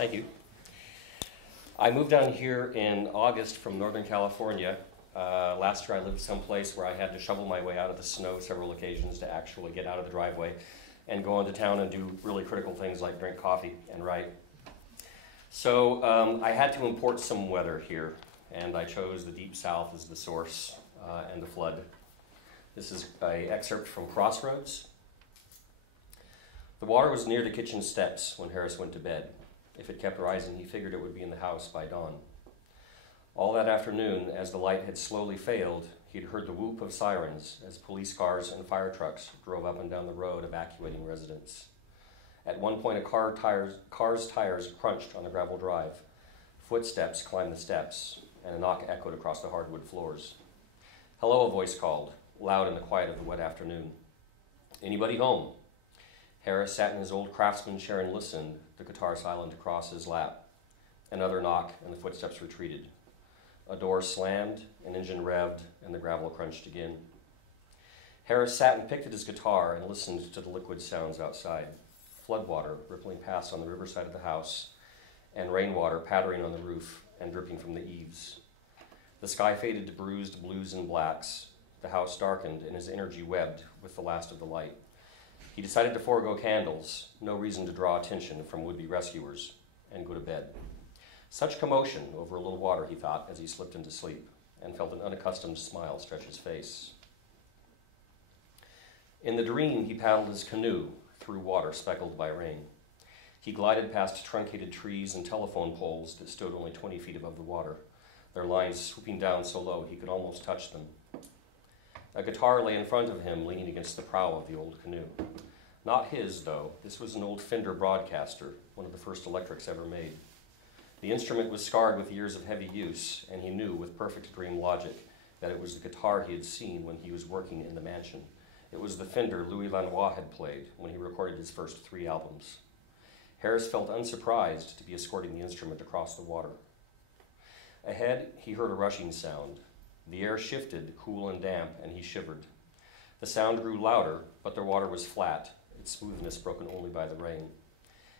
Thank you. I moved down here in August from Northern California. Last year I lived someplace where I had to shovel my way out of the snow several occasions to actually get out of the driveway and go into town and do really critical things like drink coffee and write. So I had to import some weather here, and I chose the Deep South as the source and the flood. This is an excerpt from Crossroads. The water was near the kitchen steps when Harris went to bed. If it kept rising, he figured it would be in the house by dawn. All that afternoon, as the light had slowly failed, he'd heard the whoop of sirens as police cars and fire trucks drove up and down the road evacuating residents. At one point, a car's tires crunched on the gravel drive. Footsteps climbed the steps, and a knock echoed across the hardwood floors. "Hello," a voice called, loud in the quiet of the wet afternoon. "Anybody home?" Harris sat in his old craftsman chair and listened, the guitar silent across his lap. Another knock, and the footsteps retreated. A door slammed, an engine revved, and the gravel crunched again. Harris sat and picked at his guitar and listened to the liquid sounds outside. Floodwater rippling past on the riverside of the house, and rainwater pattering on the roof and dripping from the eaves. The sky faded to bruised blues and blacks. The house darkened, and his energy webbed with the last of the light. He decided to forego candles, no reason to draw attention from would-be rescuers, and go to bed. Such commotion over a little water, he thought, as he slipped into sleep, and felt an unaccustomed smile stretch his face. In the dream, he paddled his canoe through water speckled by rain. He glided past truncated trees and telephone poles that stood only 20 feet above the water, their lines swooping down so low he could almost touch them. A guitar lay in front of him, leaning against the prow of the old canoe. Not his, though. This was an old Fender broadcaster, one of the first electrics ever made. The instrument was scarred with years of heavy use, and he knew with perfect dream logic that it was the guitar he had seen when he was working in the mansion. It was the Fender Louis Lanois had played when he recorded his first 3 albums. Harris felt unsurprised to be escorting the instrument across the water. Ahead, he heard a rushing sound. The air shifted, cool and damp, and he shivered. The sound grew louder, but the water was flat, its smoothness broken only by the rain.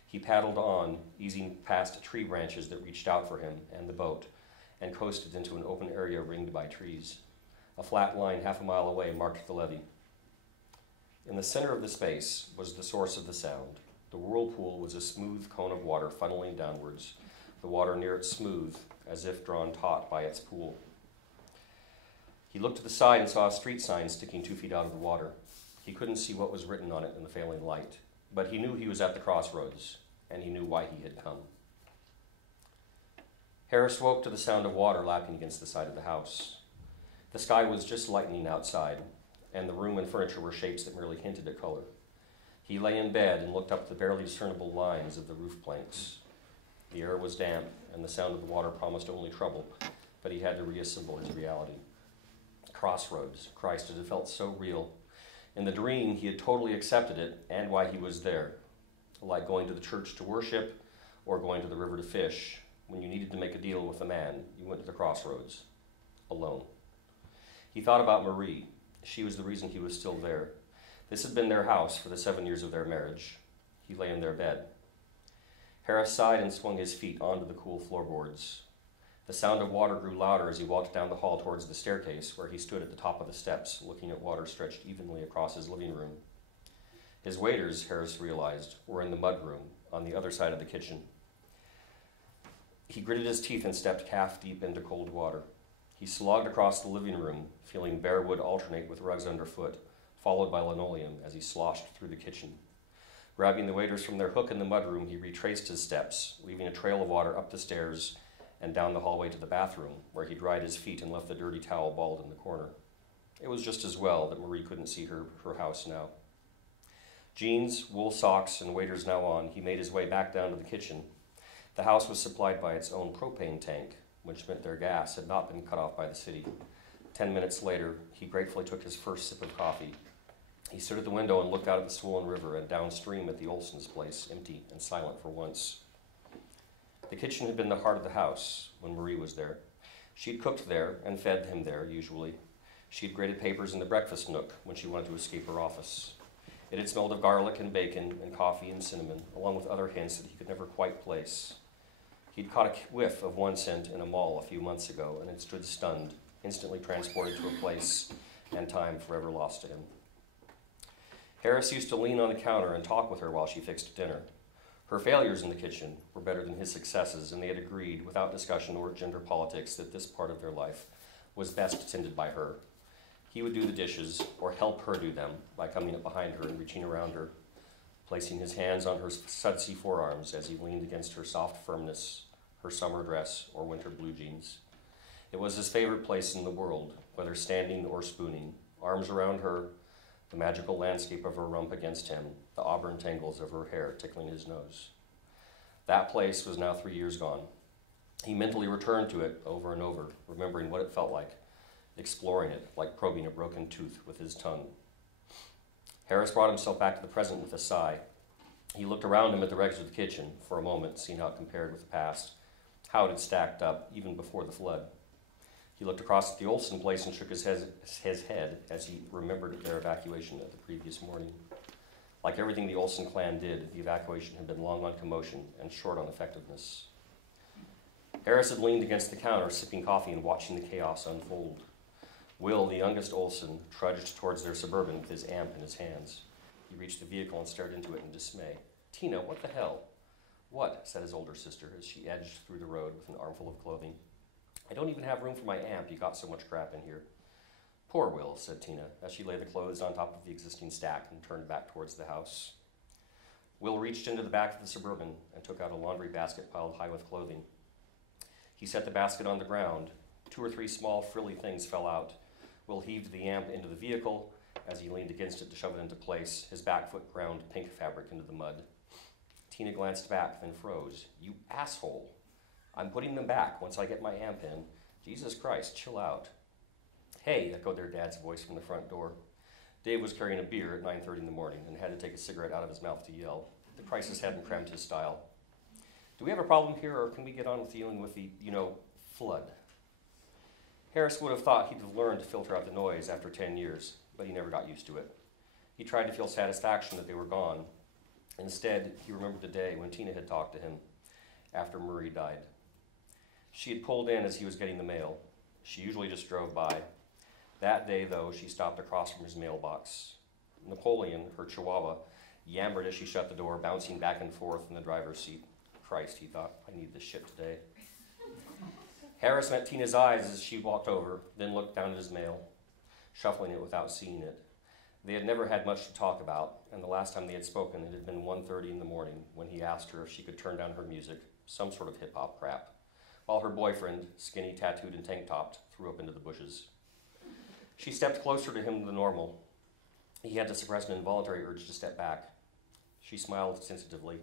He paddled on, easing past tree branches that reached out for him and the boat, and coasted into an open area ringed by trees. A flat line half a mile away marked the levee. In the center of the space was the source of the sound. The whirlpool was a smooth cone of water funneling downwards, the water near it smooth, as if drawn taut by its pool. He looked to the side and saw a street sign sticking 2 feet out of the water. He couldn't see what was written on it in the failing light, but he knew he was at the crossroads, and he knew why he had come. Harris woke to the sound of water lapping against the side of the house. The sky was just lightening outside, and the room and furniture were shapes that merely hinted at color. He lay in bed and looked up the barely discernible lines of the roof planks. The air was damp, and the sound of the water promised only trouble, but he had to reassemble his reality. Crossroads, Christ, it had felt so real. In the dream, he had totally accepted it and why he was there. Like going to the church to worship or going to the river to fish. When you needed to make a deal with a man, you went to the crossroads, alone. He thought about Marie. She was the reason he was still there. This had been their house for the 7 years of their marriage. He lay in their bed. Harris sighed and swung his feet onto the cool floorboards. The sound of water grew louder as he walked down the hall towards the staircase, where he stood at the top of the steps, looking at water stretched evenly across his living room. His waiters, Harris realized, were in the mudroom, on the other side of the kitchen. He gritted his teeth and stepped calf-deep into cold water. He slogged across the living room, feeling bare wood alternate with rugs underfoot, followed by linoleum as he sloshed through the kitchen. Grabbing the waiters from their hook in the mudroom, he retraced his steps, leaving a trail of water up the stairs and down the hallway to the bathroom, where he dried his feet and left the dirty towel balled in the corner. It was just as well that Marie couldn't see her house now. Jeans, wool socks, and waders now on, he made his way back down to the kitchen. The house was supplied by its own propane tank, which meant their gas had not been cut off by the city. 10 minutes later, he gratefully took his first sip of coffee. He stood at the window and looked out at the swollen river and downstream at the Olsons' place, empty and silent for once. The kitchen had been the heart of the house when Marie was there. She'd cooked there and fed him there, usually. She'd graded papers in the breakfast nook when she wanted to escape her office. It had smelled of garlic and bacon and coffee and cinnamon, along with other hints that he could never quite place. He'd caught a whiff of one scent in a mall a few months ago and had stood stunned, instantly transported to a place and time forever lost to him. Harris used to lean on the counter and talk with her while she fixed dinner. Her failures in the kitchen were better than his successes, and they had agreed, without discussion or gender politics, that this part of their life was best tended by her. He would do the dishes, or help her do them, by coming up behind her and reaching around her, placing his hands on her sudsy forearms as he leaned against her soft firmness, her summer dress, or winter blue jeans. It was his favorite place in the world, whether standing or spooning, arms around her, the magical landscape of her rump against him, the auburn tangles of her hair tickling his nose. That place was now 3 years gone. He mentally returned to it over and over, remembering what it felt like, exploring it like probing a broken tooth with his tongue. Harris brought himself back to the present with a sigh. He looked around him at the wrecks of the kitchen for a moment, seeing how it compared with the past, how it had stacked up even before the flood. He looked across at the Olson place and shook his head as he remembered their evacuation of the previous morning. Like everything the Olson clan did, the evacuation had been long on commotion and short on effectiveness. Harris had leaned against the counter, sipping coffee and watching the chaos unfold. Will, the youngest Olson, trudged towards their Suburban with his amp in his hands. He reached the vehicle and stared into it in dismay. "Tina, what the hell?" "What?" said his older sister as she edged through the road with an armful of clothing. "I don't even have room for my amp. You got so much crap in here." "Poor Will," said Tina, as she laid the clothes on top of the existing stack and turned back towards the house. Will reached into the back of the Suburban and took out a laundry basket piled high with clothing. He set the basket on the ground. 2 or 3 small frilly things fell out. Will heaved the amp into the vehicle as he leaned against it to shove it into place, his back foot ground pink fabric into the mud. Tina glanced back, then froze. "You asshole. I'm putting them back once I get my amp in. Jesus Christ, chill out." "Hey," echoed their dad's voice from the front door. Dave was carrying a beer at 9:30 in the morning and had to take a cigarette out of his mouth to yell. The crisis hadn't cramped his style. "Do we have a problem here, or can we get on with dealing with the, flood?" Harris would have thought he'd have learned to filter out the noise after 10 years, but he never got used to it. He tried to feel satisfaction that they were gone. Instead, he remembered the day when Tina had talked to him after Marie died. She had pulled in as he was getting the mail. She usually just drove by. That day, though, she stopped across from his mailbox. Napoleon, her chihuahua, yammered as she shut the door, bouncing back and forth in the driver's seat. Christ, he thought, I need this shit today. Harris met Tina's eyes as she walked over, then looked down at his mail, shuffling it without seeing it. They had never had much to talk about, and the last time they had spoken, it had been 1:30 in the morning when he asked her if she could turn down her music, some sort of hip-hop crap, while her boyfriend, skinny, tattooed, and tank-topped, threw up into the bushes. She stepped closer to him than normal. He had to suppress an involuntary urge to step back. She smiled sensitively.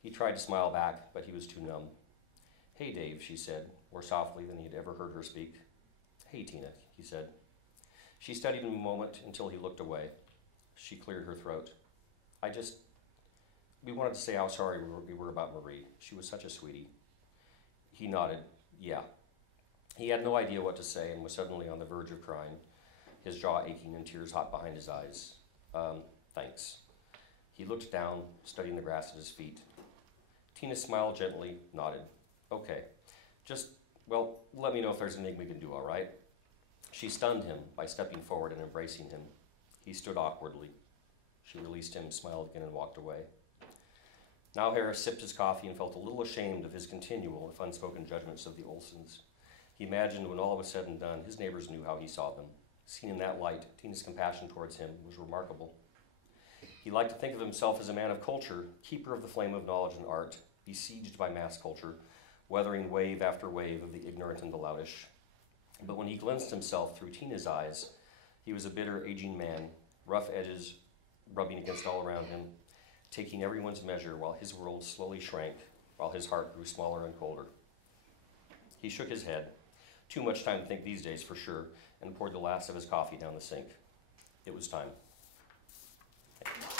He tried to smile back, but he was too numb. "Hey, Dave," she said, more softly than he had ever heard her speak. "Hey, Tina," he said. She studied him a moment until he looked away. She cleared her throat. We wanted to say how sorry we were about Marie. She was such a sweetie." He nodded. Yeah. He had no idea what to say and was suddenly on the verge of crying, his jaw aching and tears hot behind his eyes. Thanks." He looked down, studying the grass at his feet. Tina smiled gently, nodded. "Okay. Let me know if there's anything we can do, all right?" She stunned him by stepping forward and embracing him. He stood awkwardly. She released him, smiled again, and walked away. Now Harris sipped his coffee and felt a little ashamed of his continual, if unspoken, judgments of the Olsons. He imagined when all was said and done, his neighbors knew how he saw them. Seen in that light, Tina's compassion towards him was remarkable. He liked to think of himself as a man of culture, keeper of the flame of knowledge and art, besieged by mass culture, weathering wave after wave of the ignorant and the loutish. But when he glimpsed himself through Tina's eyes, he was a bitter, aging man, rough edges rubbing against all around him, taking everyone's measure while his world slowly shrank, while his heart grew smaller and colder. He shook his head, too much time to think these days for sure, and poured the last of his coffee down the sink. It was time. Thank you.